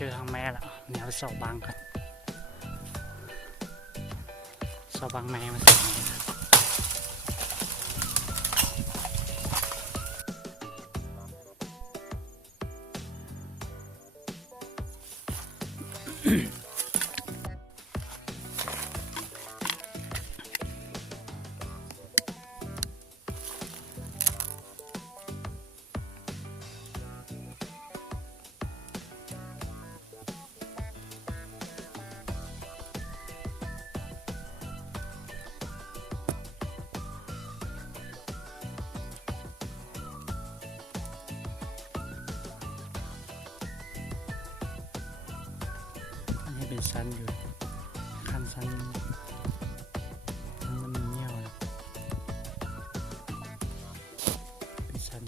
เจอทางแม่ละเนี่ยไปสอบบางกันสอบบางแม่มาสิเป็นสั้นอยู่ขั้นสั้นมันเงี้ยวนะเป็นสั้น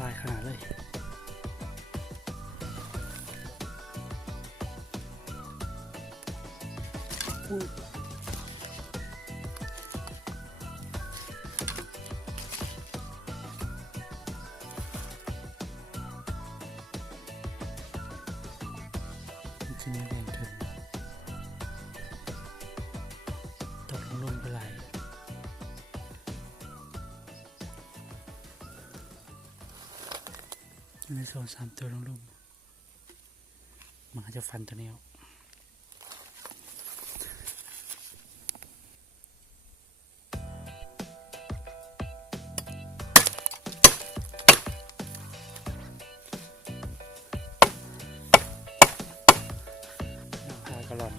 ลายขนาดเลยขึ้นแรงถึงตกลงไปไหลในโซน3 ตัวลงมันจะฟันตัวนี้พากระหล่อน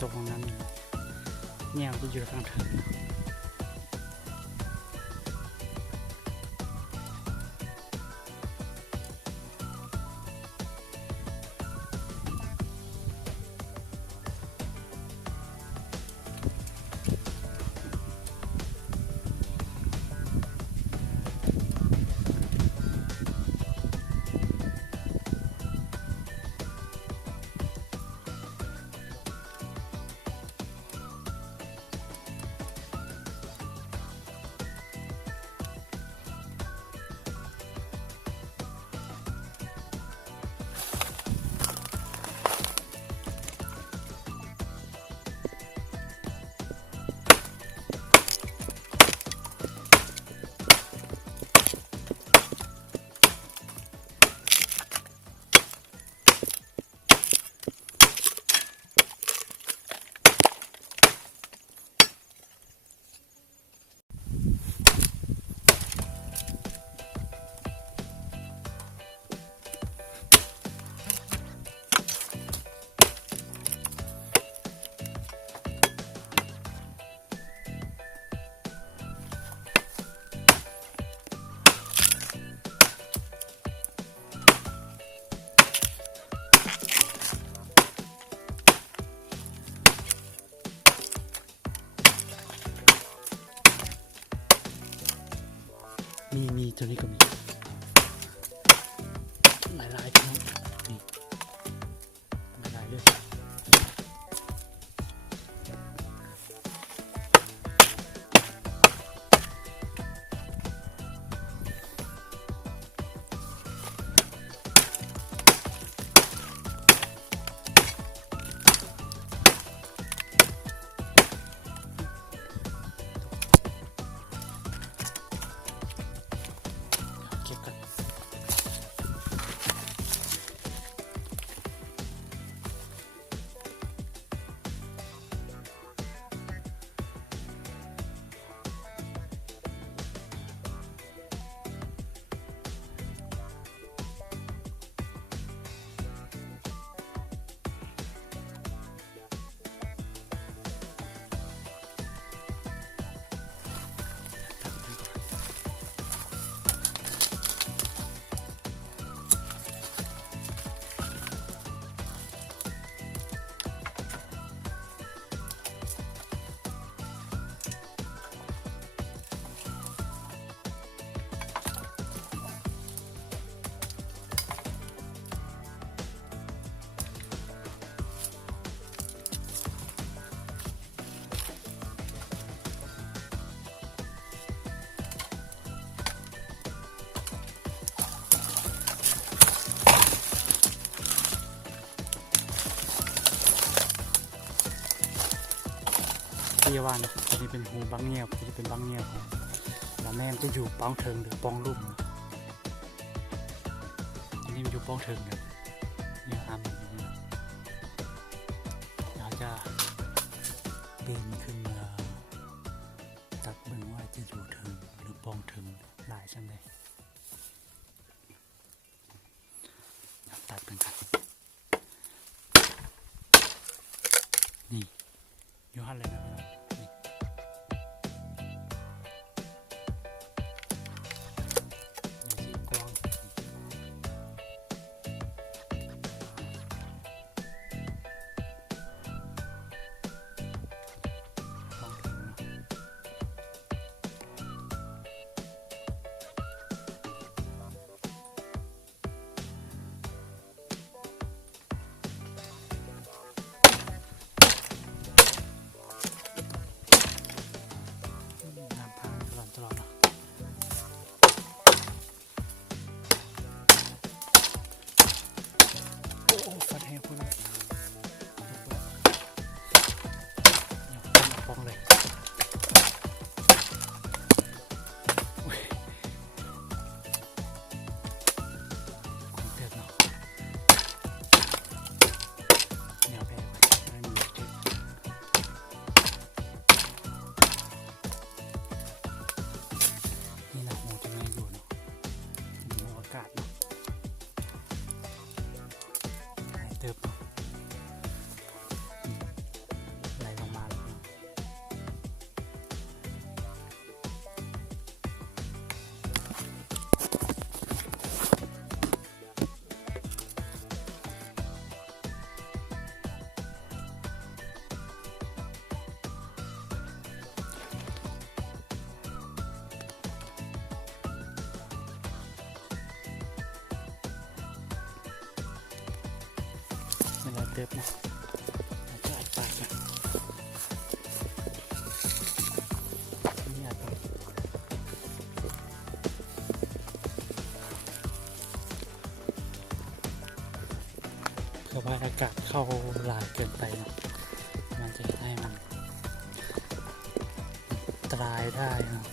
ตรงนั้นเนี่ยก็อยู่ข้างทาง มีตัวนี้ก็มีหลายๆพี่น้องนี่หลายๆเลยเก็บกัน ที่ว่านะตัวนี้เป็นหูบางเงียบตัวนี้เป็นบางเงียบแล้วแม่มันจะอยู่ป้องเทิงหรือป้องลุ่มอันนี้มันอยู่ป้องเทิงเนี่ยเนี่ยอ้ำอย่างนี้อยากจะปีนขึ้นมาตักเบิ่งว่าจะอยู่เทิงหรือป้องเทิงหลายชั้นเลยตัดเป็นกันนี่อยู่หันเลยนะนี่สีกว้างกว้างถึงนะน้ำทางตลอดนะโอ้ฟันแห้งพุ่นเลยป้องเลยอุ้ยคุ้มเต็มเนาะแนวแพร่ไว้ไม่มีเจ็บนี่นะหูจะไม่อยู่เนาะหูอากาศเนาะหายเติบเนาะไหลลงมาแล้วเนาะไม่ไหลเติบเนาะแล้วก็อัดปากนะนี่อัดปากเพื่อว่าอากาศเข้าหลายเกินไปเนาะมันจะให้มันตรายได้เนาะ